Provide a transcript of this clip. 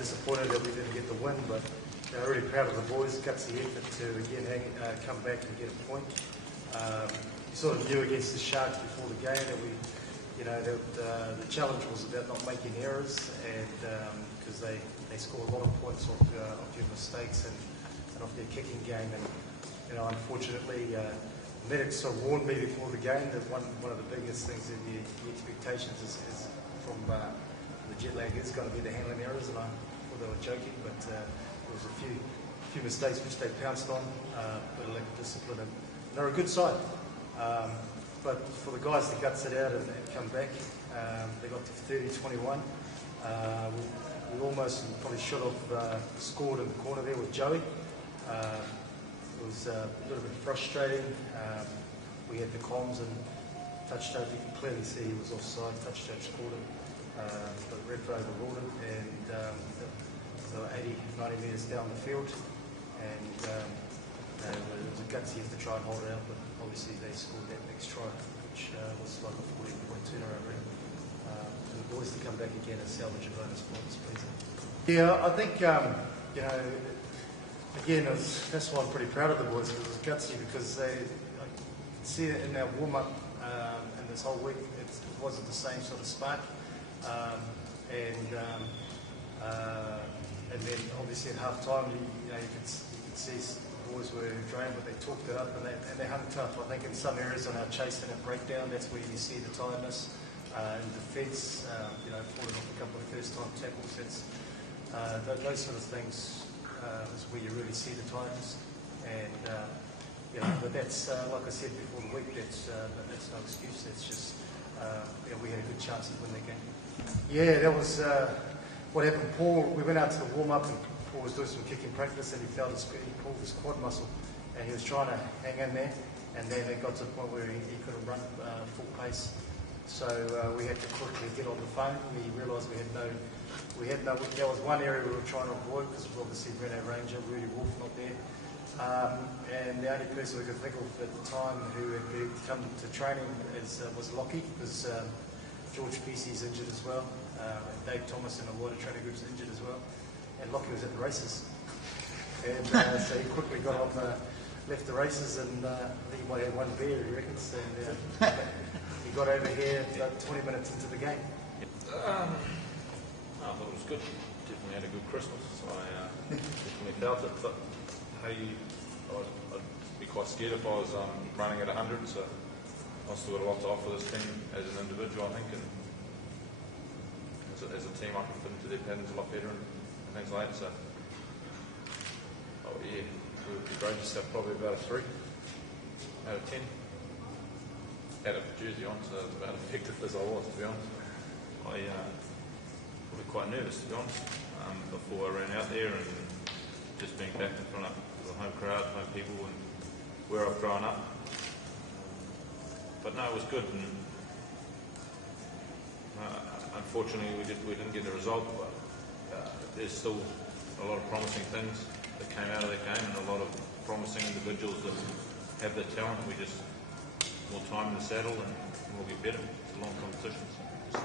Disappointed that we didn't get the win, but really proud of the boys. Gutsy effort to again come back and get a point. You sort of knew against the Sharks before the game that the challenge was about not making errors, and because they score a lot of points off your mistakes and off their kicking game. And unfortunately, medics sort of warned me before the game that one of the biggest things in the expectations is from the jet lag is going to be the handling errors, and I thought they were joking, but there was a few mistakes which they pounced on, but a lack of discipline, and they're a good side. But for the guys to guts it out and come back, they got to 30-21. We almost probably should have scored in the corner there with Joey. It was a little bit frustrating. We had the comms and touchdown. You can clearly see he was offside. Touchdown scored him. The ref overruled him, and they were 80-90 metres down the field. And it was a gutsy to try and hold it out, but obviously they scored that next try, which was like a 40-point turnaround. For the boys to come back again and salvage a bonus point is pleasing. Yeah, I think again, that's why I'm pretty proud of the boys. It was gutsy because I see it in our warm-up and this whole week. It wasn't the same sort of spark, and then obviously at half time, you could see the boys were drained, but they talked it up and they hung tough. I think in some areas on our chase and our breakdown, that's where you see the tiredness. In defence, falling off a couple of first-time tackles. Those sort of things is where you really see the tiredness. And but that's like I said before the week. That's no excuse. That's just we had a good chance to win that game. Yeah, that was what happened. Paul, we went out to the warm-up and Paul was doing some kicking practice and he pulled his quad muscle and he was trying to hang in there, and then it got to the point where he couldn't run full pace. So we had to quickly get on the phone. We realised we had no. There was one area we were trying to avoid because obviously Reno Ranger, Rudy Wolf not there, and the only person we could think of at the time who had come to training was Lockie, because George Pesey's injured as well, and Dave Thomas in a lot of training groups injured as well, and Lockie was at the races, and so he quickly got on, left the races, and I think he might have one beer, he reckons, and he got over here about 20 minutes into the game. I thought it was good. Definitely had a good Christmas. I definitely felt it. But hey, I'd be quite scared if I was running at 100. So I still got a lot to offer this team as an individual, I think, and as a team, I can fit into their patterns a lot better and things like that. So, yeah, we would grade yourself probably about a 3 out of 10. Had a jersey on, so about as effective as I was, to be honest. I was quite nervous, to be honest, before I ran out there, and just being back in front of the home crowd, home people, and where I've grown up. But no, it was good, and unfortunately we didn't get the result, but there's still a lot of promising things that came out of that game, and a lot of promising individuals that have the talent. We just more time in the saddle, and we'll get better. It's a long competition. So